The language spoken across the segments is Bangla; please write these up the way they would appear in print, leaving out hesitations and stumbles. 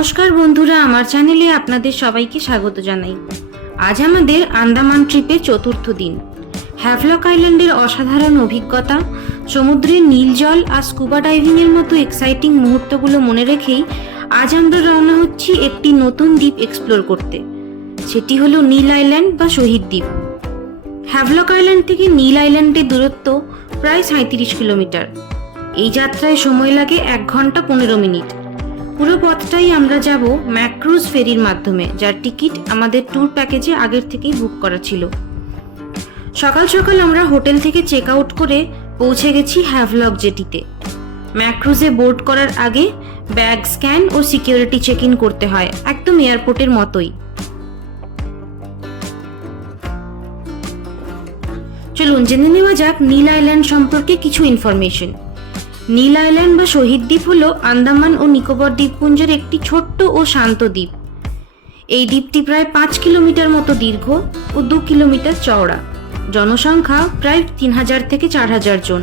নমস্কার বন্ধুরা, আমার চ্যানেলে আপনাদের সবাইকে স্বাগত জানাই। আজ আমাদের আন্দামান ট্রিপের চতুর্থ দিন। হ্যাভলক আইল্যান্ডের অসাধারণ অভিজ্ঞতা, সমুদ্রের নীল জল আর স্কুবা ডাইভিংয়ের মতো এক্সাইটিং মুহূর্তগুলো মনে রেখেই আজ আমরা রওনা হচ্ছি একটি নতুন দ্বীপ এক্সপ্লোর করতে। সেটি হলো নীল আইল্যান্ড বা শহীদ দ্বীপ। হ্যাভলক আইল্যান্ড থেকে নীল আইল্যান্ডের দূরত্ব প্রায় 37 কিলোমিটার। এই যাত্রায় সময় লাগে 1 ঘন্টা 15 মিনিট। পুরো পথটাই আমরা যাব ম্যাক্রুজ ফেরির মাধ্যমে, যার টিকিট আমাদের ট্যুর প্যাকেজে আগের থেকেই বুক করা ছিল। সকাল সকাল আমরা হোটেল থেকে চেক আউট করে পৌঁছে গেছি হ্যাভলক জেটিতে। ম্যাক্রুজে বোর্ড করার আগে ব্যাগ স্ক্যান ও সিকিউরিটি চেক ইন করতে হয়, একদম এয়ারপোর্টের মতোই। চলুন জেনে নেওয়া যাক নীল আইল্যান্ড সম্পর্কে কিছু ইনফরমেশন। নীল আইল্যান্ড বা শহীদ দ্বীপ হল আন্দামান ও নিকোবর দ্বীপপুঞ্জের একটি ছোট্ট ও শান্ত দ্বীপ। এই দ্বীপটি প্রায় 5 কিলোমিটার মতো দীর্ঘ ও 2 কিলোমিটার চওড়া। জনসংখ্যা প্রায় 3000 থেকে 4000 জন।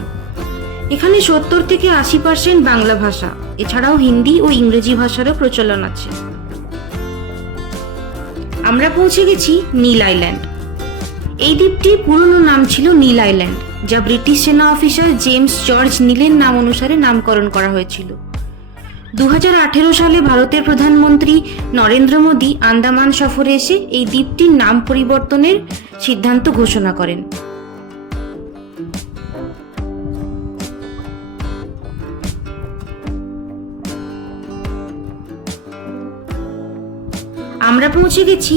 এখানে 70 থেকে 80% বাংলা ভাষা, এছাড়াও হিন্দি ও ইংরেজি ভাষারও প্রচলন আছে। আমরা পৌঁছে গেছি নীল আইল্যান্ড। এই দ্বীপটির পুরনো নাম ছিল নীল আইল্যান্ড, যা ব্রিটিশ সেনা অফিসার জেমস জর্জ নীলের নাম অনুসারে নামকরণ করা হয়েছিল। 2018 সালে ভারতের প্রধানমন্ত্রী নরেন্দ্র মোদী আন্দামান সফরে এসে এই দ্বীপটির নাম পরিবর্তনের সিদ্ধান্ত ঘোষণা করেন। আমরা পৌঁছে গেছি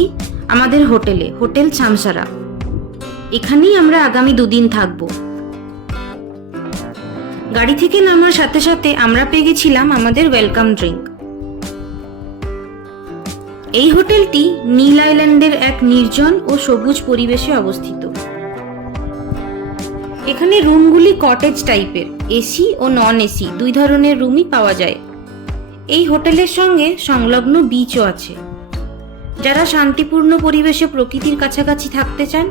আমাদের হোটেলে, হোটেল চামসারা। এখানেই আমরা আগামী 2 দিন থাকবো। গাড়ি থেকে নামার সাথে সাথে আমরা পেয়ে গেছিলাম আমাদের ওয়েলকাম ড্রিঙ্ক। এই হোটেলটি নীল আইল্যান্ডের এক নির্জন ও সবুজ পরিবেশে অবস্থিত। এখানে রুমগুলি কটেজ টাইপের, এসি ও নন এসি 2 ধরনের রুমই পাওয়া যায়। এই হোটেলের সঙ্গে সংলগ্ন বিচও আছে। যারা শান্তিপূর্ণ পরিবেশে প্রকৃতির কাছাকাছি থাকতে চান,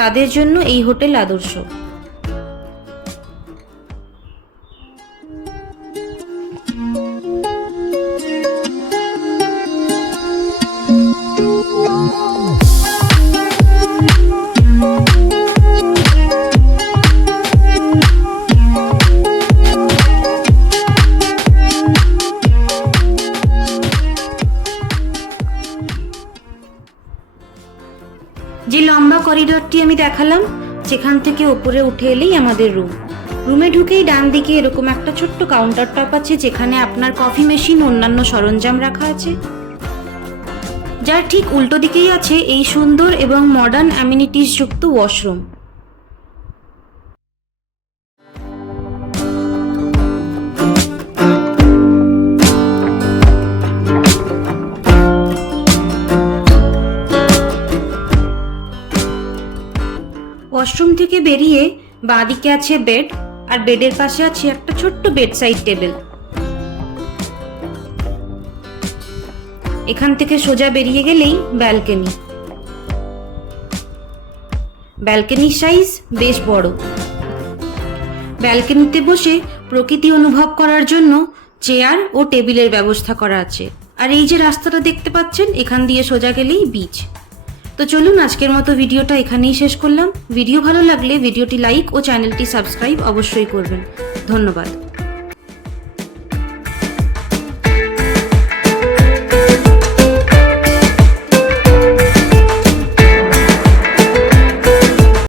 তাদের জন্য এই হোটেল আদর্শ। যে লম্বা করিডোরটি আমি দেখালাম, সেখান থেকে উপরে উঠে এলেই আমাদের রুম। রুমে ঢুকেই ডান দিকে এরকম একটা ছোট্ট কাউন্টার টপ আছে, যেখানে আপনার কফি মেশিন অন্যান্য সরঞ্জাম রাখা আছে। যার ঠিক উল্টো দিকেই আছে এই সুন্দর এবং মডার্ন অ্যামিনিটিস যুক্ত ওয়াশরুম। ওয়াশরুম থেকে বেরিয়ে বাঁদিকে আছে বেড, আর বেডের পাশে আছে একটা ছোট্ট বেডসাইড টেবিল। এখান থেকে সোজা বেরিয়ে গেলেই ব্যালকনি। ব্যালকনির সাইজ বেশ বড়। ব্যালকনিতে বসে প্রকৃতি অনুভব করার জন্য চেয়ার ও টেবিলের ব্যবস্থা করা আছে। আর এই যে রাস্তাটা দেখতে পাচ্ছেন, এখান দিয়ে সোজা গেলেই বিচ। তো চলুন আজকের মতো ভিডিওটা এখানেই শেষ করলাম। ভিডিও ভালো লাগলে ভিডিওটি লাইক ও চ্যানেলটি সাবস্ক্রাইব অবশ্যই করবেন। ধন্যবাদ।